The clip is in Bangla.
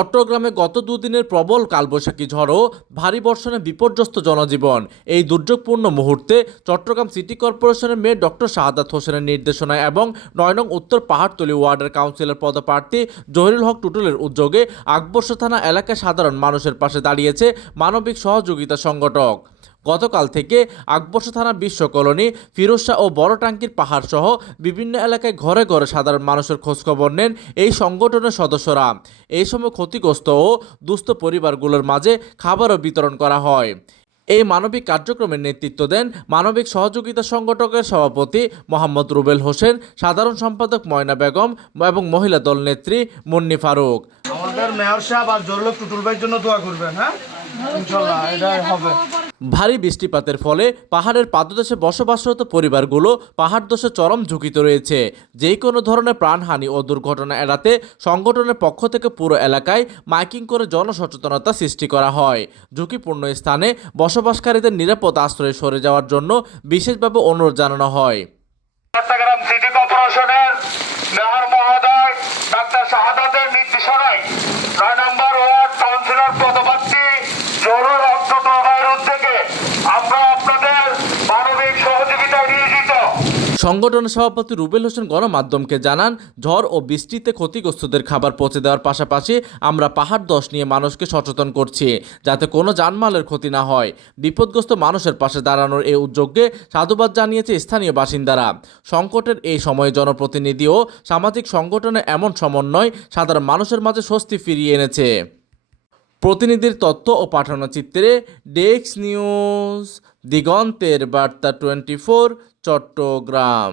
চট্টগ্রামে গত দুদিনের প্রবল কালবৈশাখী ঝড় ও ভারী বর্ষণে বিপর্যস্ত জনজীবন। এই দুর্যোগপূর্ণ মুহূর্তে চট্টগ্রাম সিটি কর্পোরেশনের মেয়র ডক্টর শাহাদাত হোসেনের নির্দেশনায় এবং ৯ নং উত্তর পাহাড়তলী ওয়ার্ডের কাউন্সিলর পদপ্রার্থী জহিরুল হক টুটুলের উদ্যোগে আকবর্ষ থানা এলাকায় সাধারণ মানুষের পাশে দাঁড়িয়েছে মানবিক সহযোগিতা সংগঠক। গতকাল থেকে আকবর্ষ থানার বিশ্ব কলোনি, ফিরোজ শাহ ও বড় টাঙ্কির পাহাড় সহ বিভিন্ন এলাকায় ঘরে ঘরে সাধারণ মানুষের খোঁজখবর নেন এই সংগঠনের সদস্যরা। এই সময় ক্ষতিগ্রস্ত ও দুস্থ পরিবারগুলোর মাঝে খাবারও বিতরণ করা হয়। এই মানবিক কার্যক্রমের নেতৃত্ব দেন মানবিক সহযোগিতা সংগঠকের সভাপতি মোহাম্মদ রুবেল হোসেন, সাধারণ সম্পাদক ময়না বেগম এবং মহিলা দল নেত্রী মুন্নি ফারুক। আমাদের মেয়র সাহেব আর জরুল টুটুল ভাইয়ের জন্য দোয়া করবেন। হ্যাঁ, ইনশাআল্লাহ এটাই হবে। ভারী বৃষ্টিপাতের ফলে পাহাড়ের পাদদেশে বসবাসরত পরিবারগুলো পাহাড়দোষে চরম ঝুঁকিতে রয়েছে। যে কোনো ধরনের প্রাণহানি ও দুর্ঘটনা এড়াতে সংগঠনের পক্ষ থেকে পুরো এলাকায় মাইকিং করে জনসচেতনতা সৃষ্টি করা হয়। ঝুঁকিপূর্ণ স্থানে বসবাসকারীদের নিরাপদ আশ্রয়ে সরে যাওয়ার জন্য বিশেষভাবে অনুরোধ জানানো হয়। চট্টগ্রাম সিটি কর্পোরেশনের মেয়র মহোদয় ডাক্তার শাহাদাতের নির্দেশনায় ৯ নম্বর ওয়ার্ড কাউন্সিলর পদপ্রার্থী জহুরুল হক টুটুল ভাইয়ের উদ্যোগে আমরা আপনাদের মানবিক সহযোগিতায় নিয়োজিত। সংগঠনের সভাপতি রুবেল হোসেন গণমাধ্যমকে জানান, ঝড় ও বৃষ্টিতে ক্ষতিগ্রস্তদের খাবার পৌঁছে দেওয়ার পাশাপাশি আমরা পাহাড় ধস নিয়ে মানুষকে সচেতন করছি যাতে কোনো জানমালের ক্ষতি না হয়। বিপদগ্রস্ত মানুষের পাশে দাঁড়ানোর এই উদ্যোগে সাধুবাদ জানিয়েছে স্থানীয় বাসিন্দারা। সংকটের এই সময়ে জনপ্রতিনিধি ও সামাজিক সংগঠনের এমন সমন্বয় সাধারণ মানুষের মাঝে স্বস্তি ফিরিয়ে এনেছে। প্রতিনিধির তথ্য ও পাঠানো চিত্রে ডেস্ক নিউজ, দিগন্তের বার্তা 24, চট্টগ্রাম।